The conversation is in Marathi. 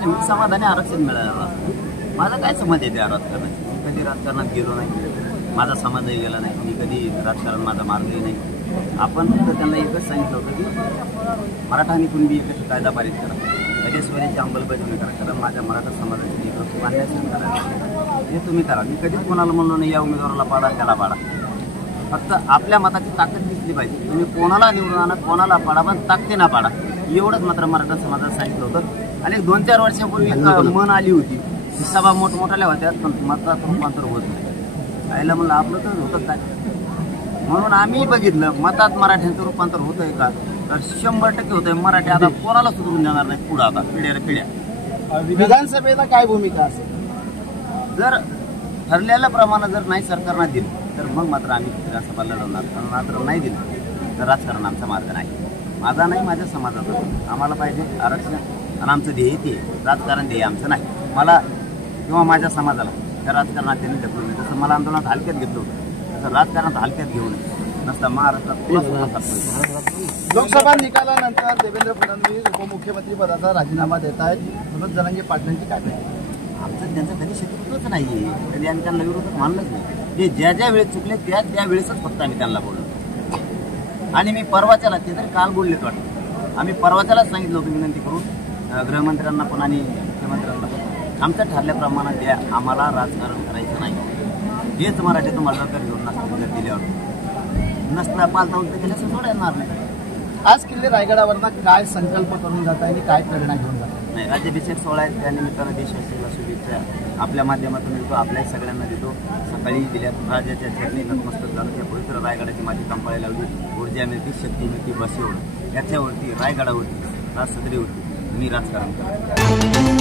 नाही, मी समाधानी आरक्षण मिळालं. माझा काय संबंध आहे त्या राजकारणाची? मी कधी राजकारणात गेलो नाही, माझा समाजही गेला नाही, मी कधी राजकारण माझा मार्गही नाही. आपण फक्त त्यांना एकच सांगितलं होतं की मराठा आणि कुणबी एकच कायदा पारित करा, गजेश्वरीची अंमलबजावणी करा, कारण माझ्या मराठा समाजाची नेतृत्व मान्यता करा, हे तुम्ही करा. मी कधीच कोणाला म्हणलो नाही या उमेदवाराला पाडा त्याला पाडा. फक्त आपल्या मताची ताकद दिसली पाहिजे. तुम्ही कोणाला निवडून आणा, कोणाला पाडा, पण ताकदीना पाडा, एवढंच मात्र मराठा समाजात सांगितलं होतं. आणि 2-4 वर्षापूर्वी मन आली होती, सभा मोठमोठ्याल्या होत्या, पण मतात रूपांतर होत नाही. आयला म्हणलं आपलं तर होतं काय, म्हणून आम्ही बघितलं मतात मराठ्यांचं रूपांतर होत आहे का, तर 100% होत आहे. मराठी आता कोणाला सुधरून देणार नाही पुढं, आता पिढ्या. विधानसभेला काय भूमिका असेल? जर ठरलेल्या प्रमाणे जर नाही सरकारनं दिलं तर मग मात्र आम्ही विधानसभा लढवणार, पण मात्र नाही दिलं तर राजकारण आमचा मार्ग नाही. माझा नाही, माझ्या समाजाचा. आम्हाला पाहिजे आरक्षण, आणि आमचं ध्येय ते राजकारण ध्येय आमचं नाही. मला किंवा माझ्या समाजाला त्या राजकारणात त्यांनी ढकलून दिलं. जसं मला आंदोलनात हलक्यात घेतलं होतं, तसं राजकारणात हलक्यात घेऊन नसता महाराष्ट्रात. लोकसभा निकालानंतर देवेंद्र फडणवीस उपमुख्यमंत्री पदाचा राजीनामा देत आहेत. मनोज जरांगे पाटलांची काय पाहिजे? आमचं त्यांचं कधी शत्रुत्वच नाही आहे, कधी आम्ही त्यांना विरोधात मानलंच नाही. ते ज्या वेळेस चुकले त्या वेळेसच फक्त आम्ही त्यांना बोललो. आणि मी परवाच्याला, ते तर काल बोललेत वाटतं, आम्ही परवाच्यालाच सांगितलं होतं विनंती करून गृहमंत्र्यांना पण आणि मुख्यमंत्र्यांना पण, आमच्या ठरल्याप्रमाणे द्या, आम्हाला राजकारण करायचं नाही. हेच मराठीतून माझ्याकडे घेऊन नसतं दिल्यावर नसता पालता होतं त्याला सोडा येणार नाही. आज किल्ले रायगडावरनं काय संकल्प करून जात आहे आणि काय प्रेरणा घेऊन जात आहे? नाही, राज्याभिषेक सोहळा आहे, त्यानिमित्तानं देशवासियांना शुभेच्छा आपल्या माध्यमातून देतो, आपल्या सगळ्यांना देतो. सकाळी दिल्यात राजाच्या चरणी नतमस्तक झालं. त्या पवित्र रायगडाची माझी कंपाळी लावली. ऊर्जा मिळते, शक्ती मिळते, बसेवर याच्यावरती रायगडावरती राजसत्रीवरती मी राजकारण करतो.